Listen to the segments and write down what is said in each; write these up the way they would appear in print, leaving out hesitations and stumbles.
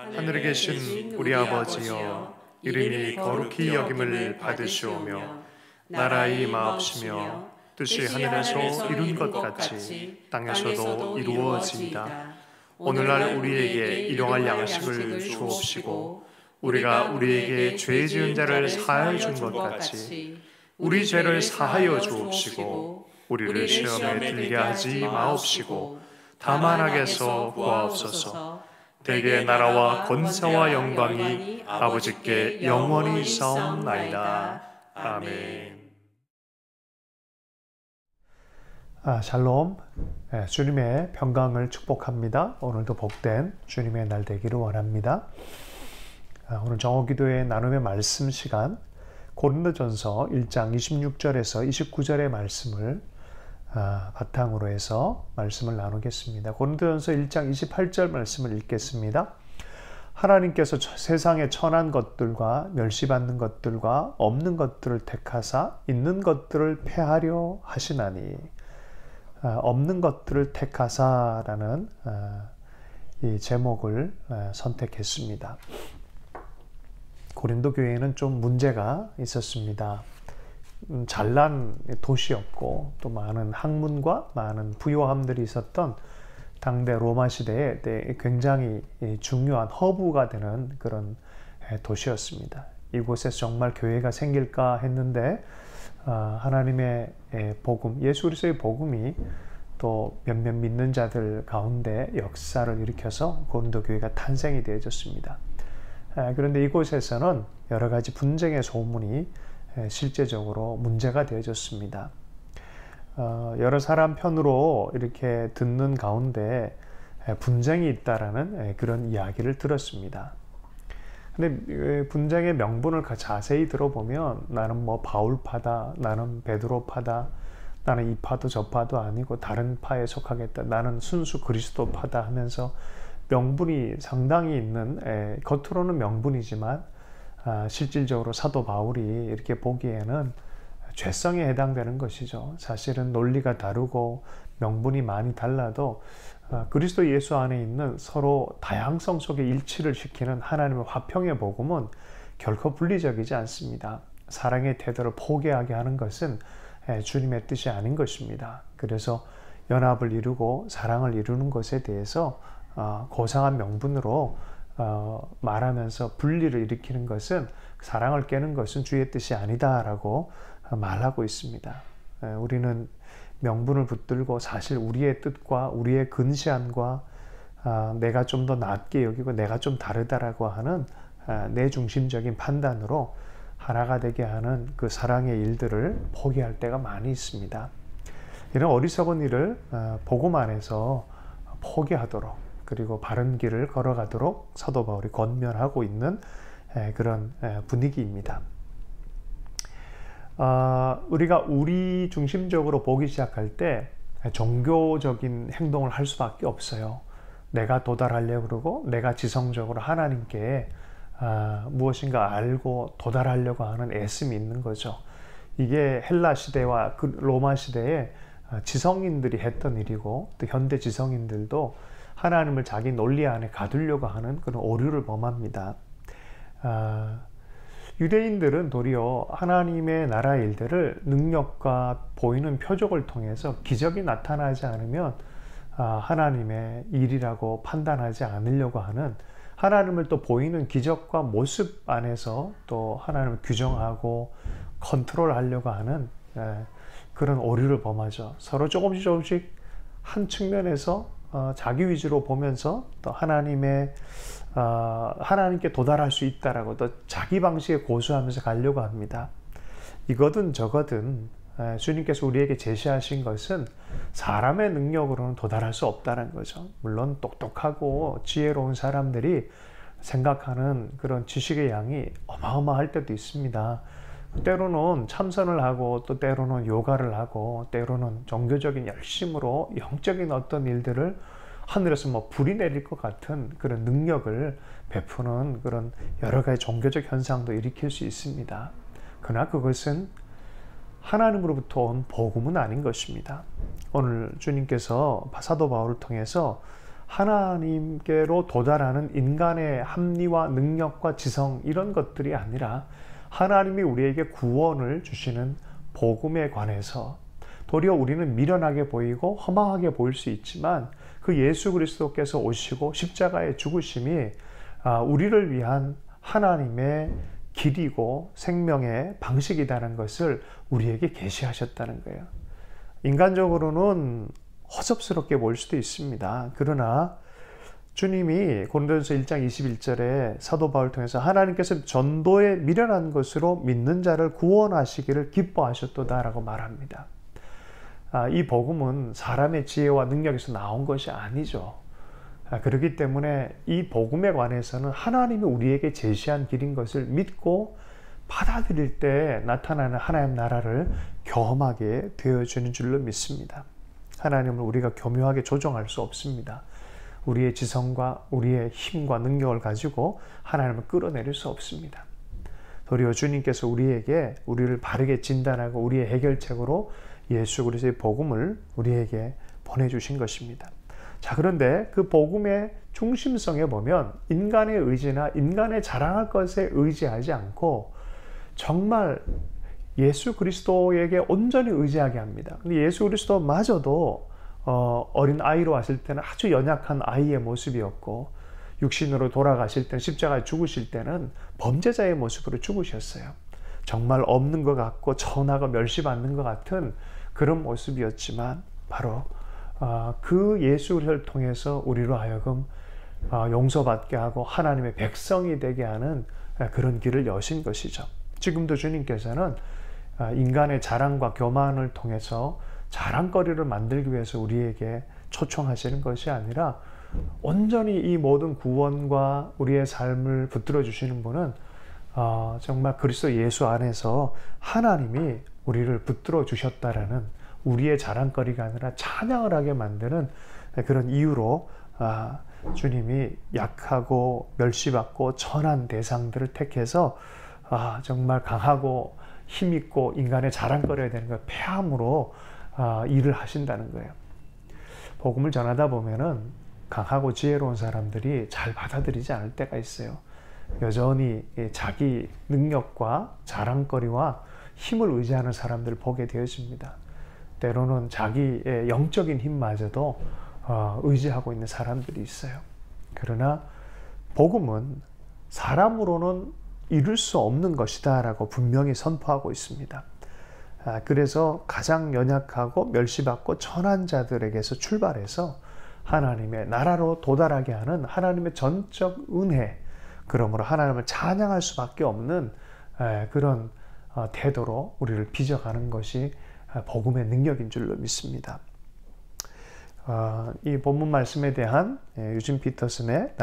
하늘에 계신 우리 아버지여, 이름이 거룩히 여김을 받으시오며 나라의 마옵시며 뜻이 하늘에서 이룬 것 같이 땅에서도 이루어진다. 오늘날 우리에게 일용할 양식을 주옵시고 우리가 우리에게 죄 지은 자를 사하여 준 것 같이 우리 죄를 사하여 주옵시고 우리를 시험에 들게 하지 마옵시고 다만 악에서 구하옵소서. 대개 나라와 권세와 영광이 아버지께 영원히 있사옵나이다. 아멘. 샬롬. 주님의 평강을 축복합니다. 오늘도 복된 주님의 날 되기를 원합니다. 오늘 정오기도의 나눔의 말씀 시간, 고린도전서 1장 26절에서 29절의 말씀을 바탕으로 해서 말씀을 나누겠습니다. 고린도전서 1장 28절 말씀을 읽겠습니다. 하나님께서 세상의 천한 것들과 멸시받는 것들과 없는 것들을 택하사 있는 것들을 폐하려 하시나니, 없는 것들을 택하사라는 이 제목을 선택했습니다. 고린도 교회에는 좀 문제가 있었습니다. 잘난 도시였고 또 많은 학문과 많은 부요함들이 있었던 당대 로마 시대에 굉장히 중요한 허브가 되는 그런 도시였습니다. 이곳에서 정말 교회가 생길까 했는데 하나님의 복음, 예수 그리스도의 복음이 또 몇몇 믿는 자들 가운데 역사를 일으켜서 고린도 교회가 탄생이 되어졌습니다. 그런데 이곳에서는 여러 가지 분쟁의 소문이 실제적으로 문제가 되어졌습니다. 여러 사람 편으로 이렇게 듣는 가운데 분쟁이 있다라는 그런 이야기를 들었습니다. 근데 분쟁의 명분을 자세히 들어보면 나는 뭐 바울파다, 나는 베드로파다, 나는 이 파도 저 파도 아니고 다른 파에 속하겠다, 나는 순수 그리스도파다 하면서 명분이 상당히 있는, 겉으로는 명분이지만 실질적으로 사도 바울이 이렇게 보기에는 죄성에 해당되는 것이죠. 사실은 논리가 다르고 명분이 많이 달라도 그리스도 예수 안에 있는 서로 다양성 속에 일치를 시키는 하나님의 화평의 복음은 결코 분리적이지 않습니다. 사랑의 태도를 포기하게 하는 것은 주님의 뜻이 아닌 것입니다. 그래서 연합을 이루고 사랑을 이루는 것에 대해서 고상한 명분으로 말하면서 분리를 일으키는 것은, 사랑을 깨는 것은 주의 뜻이 아니다라고 말하고 있습니다. 우리는 명분을 붙들고 사실 우리의 뜻과 우리의 근시안과 내가 좀 더 낫게 여기고 내가 좀 다르다라고 하는 내 중심적인 판단으로 하나가 되게 하는 그 사랑의 일들을 포기할 때가 많이 있습니다. 이런 어리석은 일을 복음 안에서 포기하도록, 그리고 바른 길을 걸어가도록 사도 바울이 권면하고 있는 그런 분위기입니다. 우리가 우리 중심적으로 보기 시작할 때 종교적인 행동을 할 수밖에 없어요. 내가 도달하려고 그러고 내가 지성적으로 하나님께 무엇인가 알고 도달하려고 하는 애씀이 있는 거죠. 이게 헬라 시대와 로마 시대에 지성인들이 했던 일이고, 또 현대 지성인들도 하나님을 자기 논리 안에 가두려고 하는 그런 오류를 범합니다. 유대인들은 도리어 하나님의 나라 일들을 능력과 보이는 표적을 통해서 기적이 나타나지 않으면 하나님의 일이라고 판단하지 않으려고 하는, 하나님을 또 보이는 기적과 모습 안에서 또 하나님을 규정하고 컨트롤하려고 하는 그런 오류를 범하죠. 서로 조금씩 한 측면에서 자기 위주로 보면서 또 하나님께 도달할 수 있다라고 또 자기 방식에 고수하면서 가려고 합니다. 이거든 저거든 주님께서 우리에게 제시하신 것은 사람의 능력으로는 도달할 수 없다는 거죠. 물론 똑똑하고 지혜로운 사람들이 생각하는 그런 지식의 양이 어마어마할 때도 있습니다. 때로는 참선을 하고 또 때로는 요가를 하고 때로는 종교적인 열심으로 영적인 어떤 일들을 하늘에서 뭐 불이 내릴 것 같은 그런 능력을 베푸는 그런 여러 가지 종교적 현상도 일으킬 수 있습니다. 그러나 그것은 하나님으로부터 온 복음은 아닌 것입니다. 오늘 주님께서 사도 바울을 통해서 하나님께로 도달하는 인간의 합리와 능력과 지성 이런 것들이 아니라 하나님이 우리에게 구원을 주시는 복음에 관해서 도리어 우리는 미련하게 보이고 허망하게 보일 수 있지만 그 예수 그리스도께서 오시고 십자가의 죽으심이 우리를 위한 하나님의 길이고 생명의 방식이라는 것을 우리에게 계시하셨다는 거예요. 인간적으로는 허접스럽게 보일 수도 있습니다. 그러나 주님이 고린도전서 1장 21절에 사도 바울을 통해서 하나님께서 전도에 미련한 것으로 믿는 자를 구원하시기를 기뻐하셨도다라고 말합니다. 이 복음은 사람의 지혜와 능력에서 나온 것이 아니죠. 그렇기 때문에 이 복음에 관해서는 하나님이 우리에게 제시한 길인 것을 믿고 받아들일 때 나타나는 하나님 나라를 경험하게 되어주는 줄로 믿습니다. 하나님을 우리가 교묘하게 조종할 수 없습니다. 우리의 지성과 우리의 힘과 능력을 가지고 하나님을 끌어내릴 수 없습니다. 도리어 주님께서 우리에게 우리를 바르게 진단하고 우리의 해결책으로 예수 그리스도의 복음을 우리에게 보내주신 것입니다. 자, 그런데 그 복음의 중심성에 보면 인간의 의지나 인간의 자랑할 것에 의지하지 않고 정말 예수 그리스도에게 온전히 의지하게 합니다. 근데 예수 그리스도마저도 어린 아이로 왔을 때는 아주 연약한 아이의 모습이었고 육신으로 돌아가실 때는 십자가에 죽으실 때는 범죄자의 모습으로 죽으셨어요. 정말 없는 것 같고 천하가 멸시받는 것 같은 그런 모습이었지만 바로 그 예수를 통해서 우리로 하여금 용서받게 하고 하나님의 백성이 되게 하는 그런 길을 여신 것이죠. 지금도 주님께서는 인간의 자랑과 교만을 통해서 자랑거리를 만들기 위해서 우리에게 초청하시는 것이 아니라 온전히 이 모든 구원과 우리의 삶을 붙들어 주시는 분은 정말 그리스도 예수 안에서 하나님이 우리를 붙들어 주셨다라는 우리의 자랑거리가 아니라 찬양을 하게 만드는 그런 이유로 주님이 약하고 멸시받고 천한 대상들을 택해서 정말 강하고 힘있고 인간의 자랑거려야 되는 걸 폐함으로 일을 하신다는 거예요. 복음을 전하다 보면은 강하고 지혜로운 사람들이 잘 받아들이지 않을 때가 있어요. 여전히 자기 능력과 자랑거리와 힘을 의지하는 사람들을 보게 되어집니다. 때로는 자기의 영적인 힘마저도 의지하고 있는 사람들이 있어요. 그러나 복음은 사람으로는 이룰 수 없는 것이다 라고 분명히 선포하고 있습니다. 그래서 가장 연약하고 멸시받고 천한 자들에게서 출발해서 하나님의 나라로 도달하게 하는 하나님의 전적 은혜, 그러므로 하나님을 찬양할 수밖에 없는 그런 태도로 우리를 빚어가는 것이 복음의 능력인 줄로 믿습니다. 이 본문 말씀에 대한 유진 피터슨의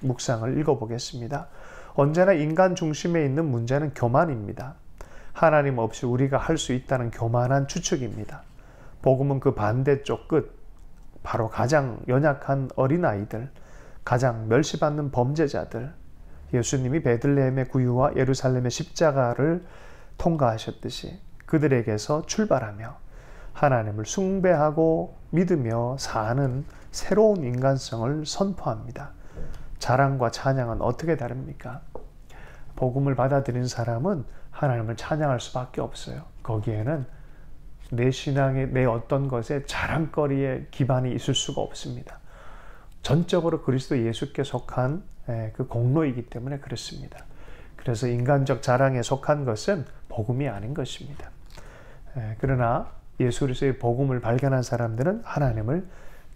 묵상을 읽어보겠습니다. 언제나 인간 중심에 있는 문제는 교만입니다. 하나님 없이 우리가 할 수 있다는 교만한 추측입니다. 복음은 그 반대쪽 끝, 바로 가장 연약한 어린아이들, 가장 멸시받는 범죄자들, 예수님이 베들레헴의 구유와 예루살렘의 십자가를 통과하셨듯이 그들에게서 출발하며 하나님을 숭배하고 믿으며 사는 새로운 인간성을 선포합니다. 자랑과 찬양은 어떻게 다릅니까? 복음을 받아들인 사람은 하나님을 찬양할 수밖에 없어요. 거기에는 내 신앙의 내 어떤 것에 자랑거리의 기반이 있을 수가 없습니다. 전적으로 그리스도 예수께 속한 그 공로이기 때문에 그렇습니다. 그래서 인간적 자랑에 속한 것은 복음이 아닌 것입니다. 그러나 예수 그리스도의 복음을 발견한 사람들은 하나님을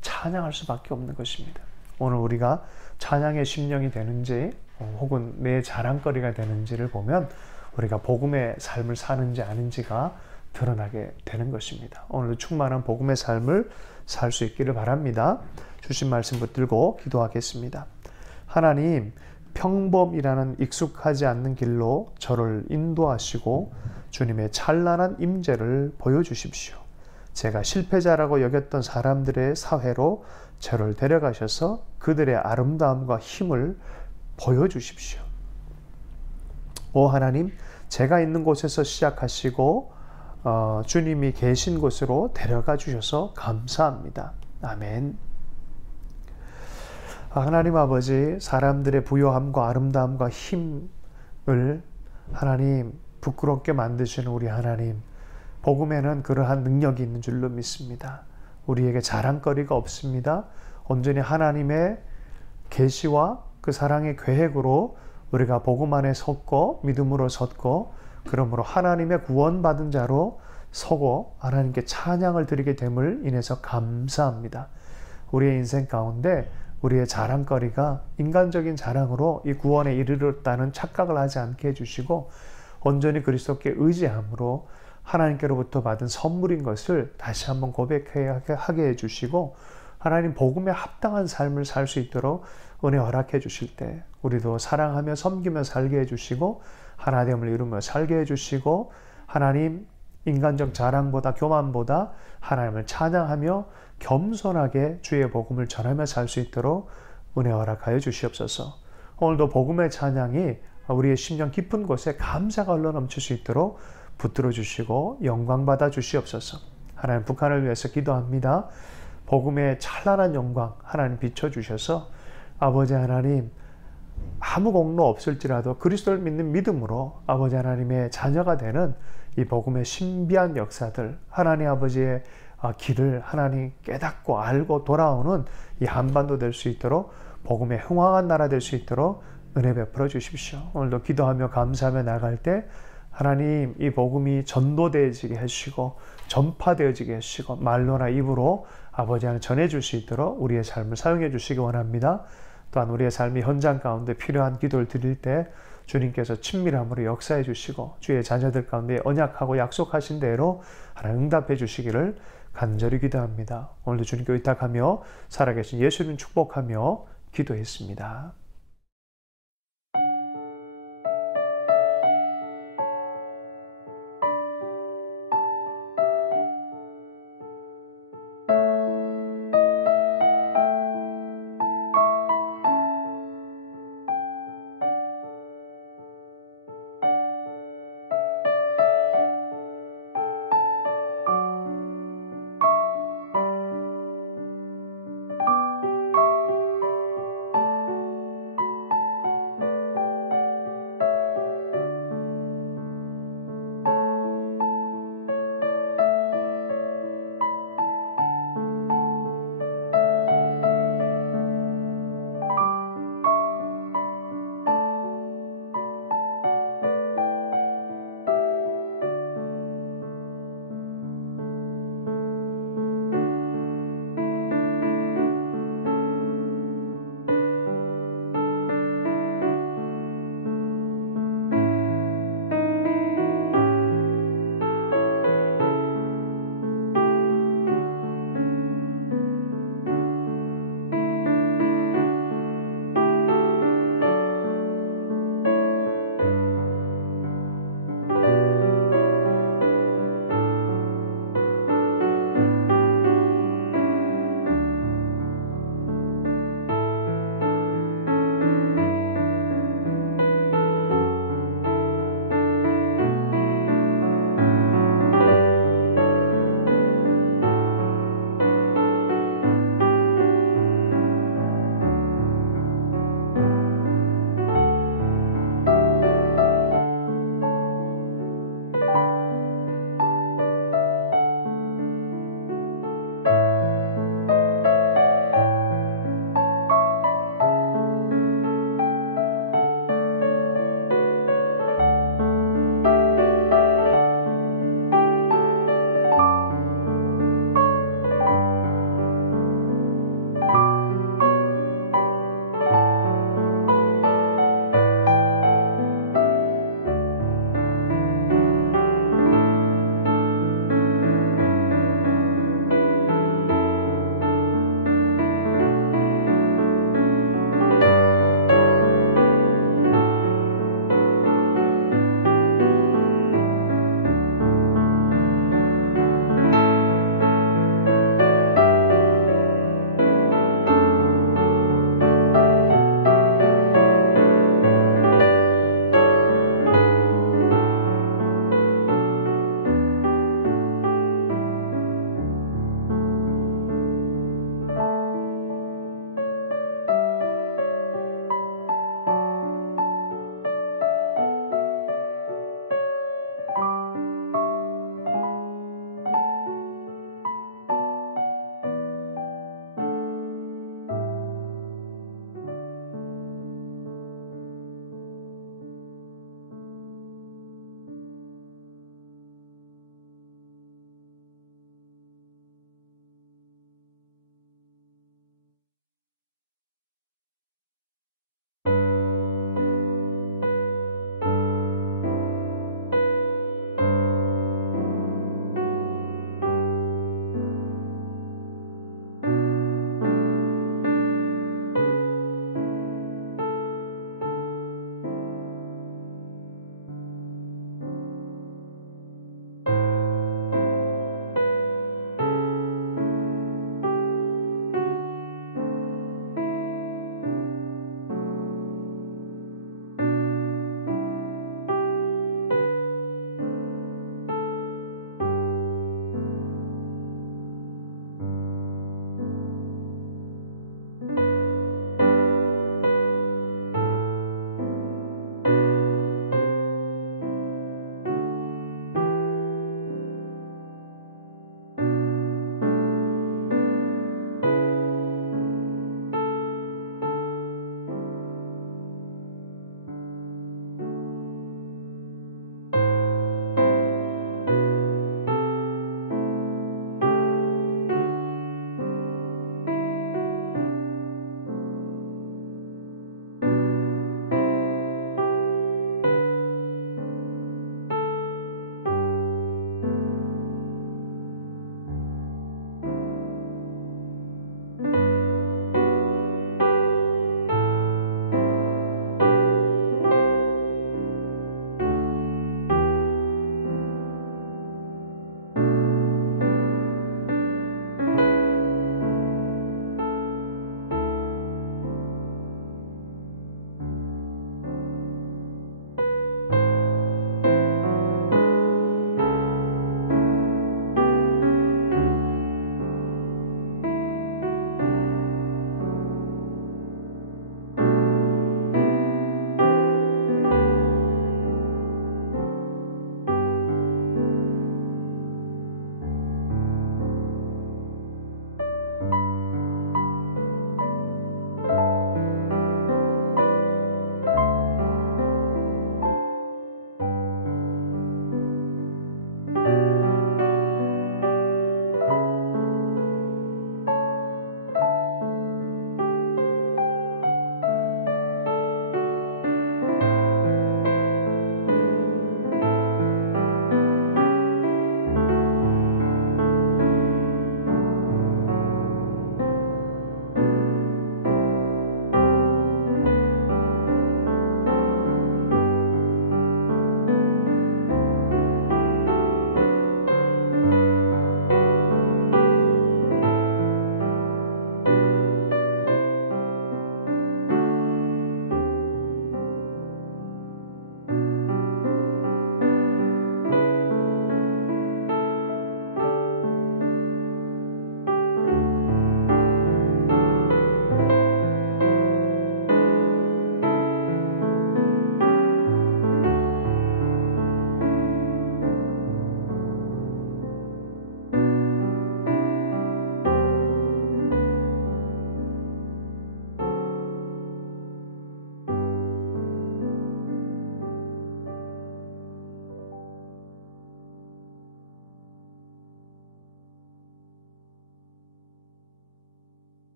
찬양할 수밖에 없는 것입니다. 오늘 우리가 찬양의 심령이 되는지 혹은 내 자랑거리가 되는지를 보면 우리가 복음의 삶을 사는지 아닌지가 드러나게 되는 것입니다. 오늘도 충만한 복음의 삶을 살 수 있기를 바랍니다. 주신 말씀 붙들고 기도하겠습니다. 하나님, 평범이라는 익숙하지 않는 길로 저를 인도하시고 주님의 찬란한 임재를 보여주십시오. 제가 실패자라고 여겼던 사람들의 사회로 저를 데려가셔서 그들의 아름다움과 힘을 보여주십시오. 오 하나님, 제가 있는 곳에서 시작하시고 주님이 계신 곳으로 데려가 주셔서 감사합니다. 아멘. 하나님 아버지, 사람들의 부요함과 아름다움과 힘을 하나님 부끄럽게 만드시는 우리 하나님, 복음에는 그러한 능력이 있는 줄로 믿습니다. 우리에게 자랑거리가 없습니다. 온전히 하나님의 계시와 그 사랑의 계획으로 우리가 복음 안에 섰고 믿음으로 섰고, 그러므로 하나님의 구원받은 자로 서고 하나님께 찬양을 드리게 됨을 인해서 감사합니다. 우리의 인생 가운데 우리의 자랑거리가 인간적인 자랑으로 이 구원에 이르렀다는 착각을 하지 않게 해주시고, 온전히 그리스도께 의지함으로 하나님께로부터 받은 선물인 것을 다시 한번 고백하게 해주시고, 하나님 복음에 합당한 삶을 살 수 있도록 은혜 허락해 주실 때 우리도 사랑하며 섬기며 살게 해주시고, 하나됨을 이루며 살게 해주시고, 하나님 인간적 자랑보다 교만보다 하나님을 찬양하며 겸손하게 주의 복음을 전하며 살 수 있도록 은혜 허락하여 주시옵소서. 오늘도 복음의 찬양이 우리의 심령 깊은 곳에 감사가 흘러넘칠 수 있도록 붙들어 주시고 영광 받아 주시옵소서. 하나님, 북한을 위해서 기도합니다. 복음의 찬란한 영광 하나님 비춰주셔서 아버지 하나님, 아무 공로 없을지라도 그리스도를 믿는 믿음으로 아버지 하나님의 자녀가 되는 이 복음의 신비한 역사들, 하나님 아버지의 길을 하나님 깨닫고 알고 돌아오는 이 한반도 될 수 있도록, 복음의 흥왕한 나라 될 수 있도록 은혜 베풀어 주십시오. 오늘도 기도하며 감사하며 나갈 때 하나님 이 복음이 전도되어지게 해주시고 전파되어지게 해주시고 말로나 입으로 아버지 하나님 전해줄 수 있도록 우리의 삶을 사용해 주시기 원합니다. 또한 우리의 삶이 현장 가운데 필요한 기도를 드릴 때 주님께서 친밀함으로 역사해 주시고 주의 자녀들 가운데 언약하고 약속하신 대로 하나님 응답해 주시기를 간절히 기도합니다. 오늘도 주님께 의탁하며 살아계신 예수님 축복하며 기도했습니다.